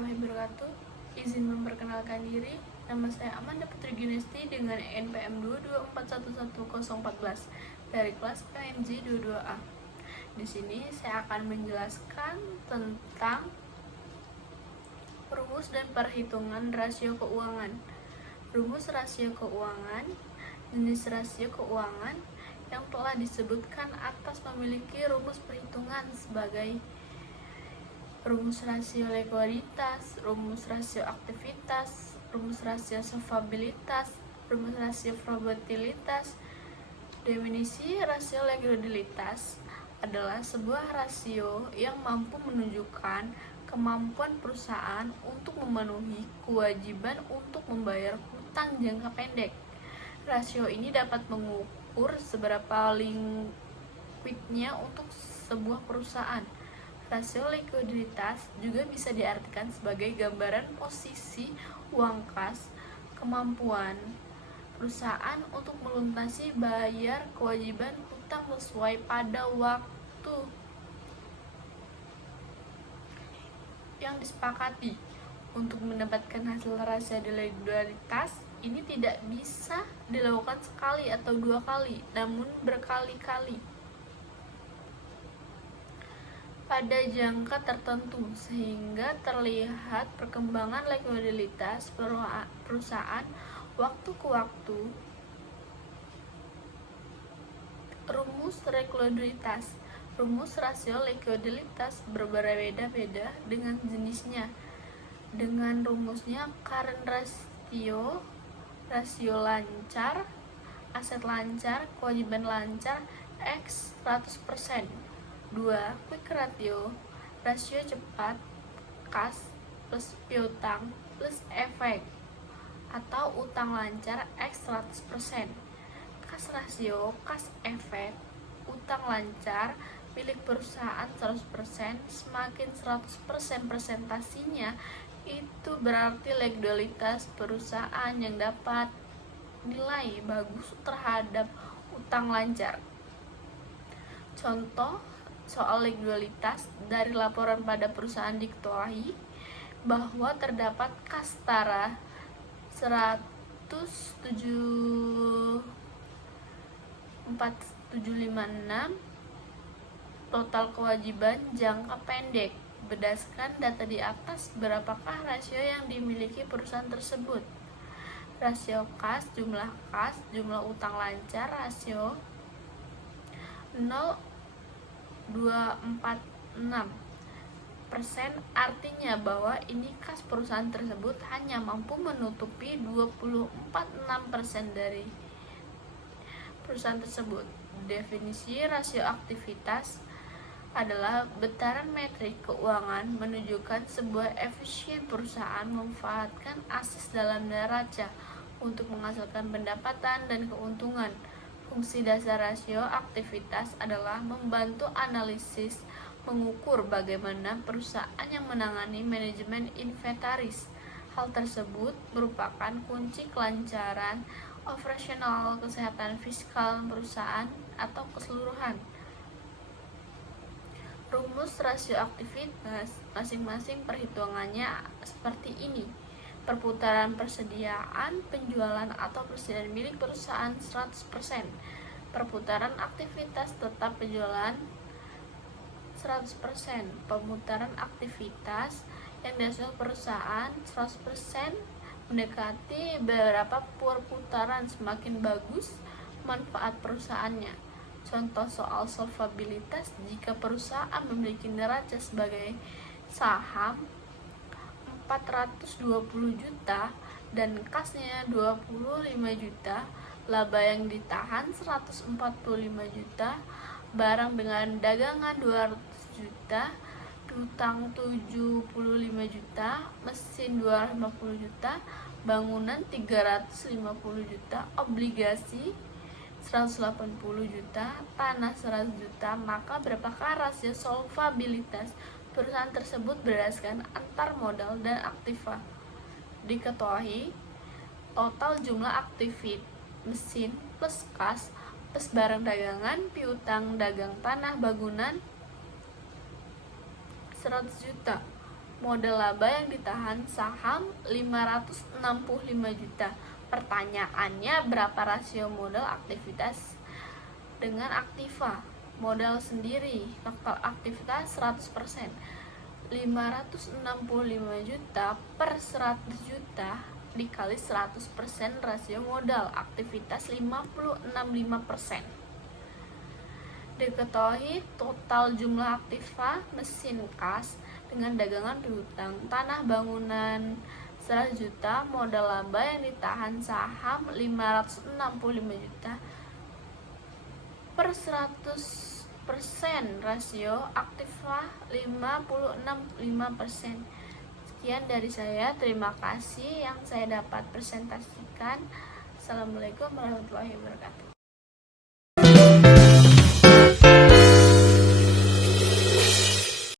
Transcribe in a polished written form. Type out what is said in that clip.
warahmatullahi wabarakatuh. Izin memperkenalkan diri, nama saya Amanda Putri Gunesti dengan NPM 224111014 dari kelas PMJ 22A. Di sini saya akan menjelaskan tentang rumus dan perhitungan rasio keuangan. Rumus rasio keuangan, jenis rasio keuangan yang telah disebutkan atas memiliki rumus perhitungan sebagai rumus rasio likuiditas, rumus rasio aktivitas, rumus rasio solvabilitas, rumus rasio volatilitas. Definisi rasio likuiditas adalah sebuah rasio yang mampu menunjukkan kemampuan perusahaan untuk memenuhi kewajiban untuk membayar hutang jangka pendek. Rasio ini dapat mengukur seberapa likuidnya untuk sebuah perusahaan. Rasio likuiditas juga bisa diartikan sebagai gambaran posisi uang kas, kemampuan perusahaan untuk melunasi bayar kewajiban hutang sesuai pada waktu yang disepakati. Untuk mendapatkan hasil rasio likuiditas ini tidak bisa dilakukan sekali atau dua kali, namun berkali-kali pada jangka tertentu, sehingga terlihat perkembangan likuiditas perusahaan waktu ke waktu. Rumus likuiditas. Rumus rasio likuiditas berbeda-beda dengan jenisnya. Dengan rumusnya current ratio, rasio lancar, aset lancar, kewajiban lancar, X 100%. 2. Quick ratio, rasio cepat, kas plus piutang plus efek atau utang lancar X 100%. Kas rasio, kas efek, utang lancar milik perusahaan 100%. Semakin 100% presentasinya, itu berarti likuiditas perusahaan yang dapat nilai bagus terhadap utang lancar. Contoh soal likuiditas dari laporan pada perusahaan diketahui bahwa terdapat kas setara 107.4756 total kewajiban jangka pendek. Berdasarkan data di atas, berapakah rasio yang dimiliki perusahaan tersebut? Rasio kas, jumlah utang lancar, rasio 0,246%, artinya bahwa ini kas perusahaan tersebut hanya mampu menutupi 246% dari perusahaan tersebut. Definisi rasio aktivitas adalah bentaran metrik keuangan menunjukkan sebuah efisien perusahaan memanfaatkan aset dalam neraca untuk menghasilkan pendapatan dan keuntungan. Fungsi dasar rasio aktivitas adalah membantu analisis mengukur bagaimana perusahaan yang menangani manajemen inventaris. Hal tersebut merupakan kunci kelancaran operasional, kesehatan fiskal perusahaan atau keseluruhan. Rumus rasio aktivitas masing-masing perhitungannya seperti ini. Perputaran persediaan penjualan atau persediaan milik perusahaan 100%. Perputaran aktivitas tetap penjualan 100%. Pemutaran aktivitas yang dihasilkan perusahaan 100% mendekati beberapa perputaran semakin bagus manfaat perusahaannya. Contoh soal solvabilitas, jika perusahaan memiliki neraca sebagai saham 420 juta dan kasnya 25 juta, laba yang ditahan 145 juta, barang dengan dagangan 200 juta, piutang 75 juta, mesin 250 juta, bangunan 350 juta, obligasi 180 juta, tanah 100 juta, maka berapakah rasio solvabilitas perusahaan tersebut berdasarkan antar modal dan aktiva? Diketahui total jumlah aktivit mesin plus kas plus barang dagangan, piutang dagang tanah bangunan 100 juta. Modal laba yang ditahan saham 565 juta. Pertanyaannya, berapa rasio modal aktivitas dengan aktiva? Modal sendiri, total aktivitas 100%. 565 juta per 100 juta dikali 100% rasio modal aktivitas 565%. Diketahui total jumlah aktiva mesin kas dengan dagangan piutang tanah bangunan 100 juta, modal laba yang ditahan saham 565 juta per 100% rasio aktiva 565%. Sekian dari saya, terima kasih yang saya dapat presentasikan. Assalamualaikum warahmatullahi wabarakatuh.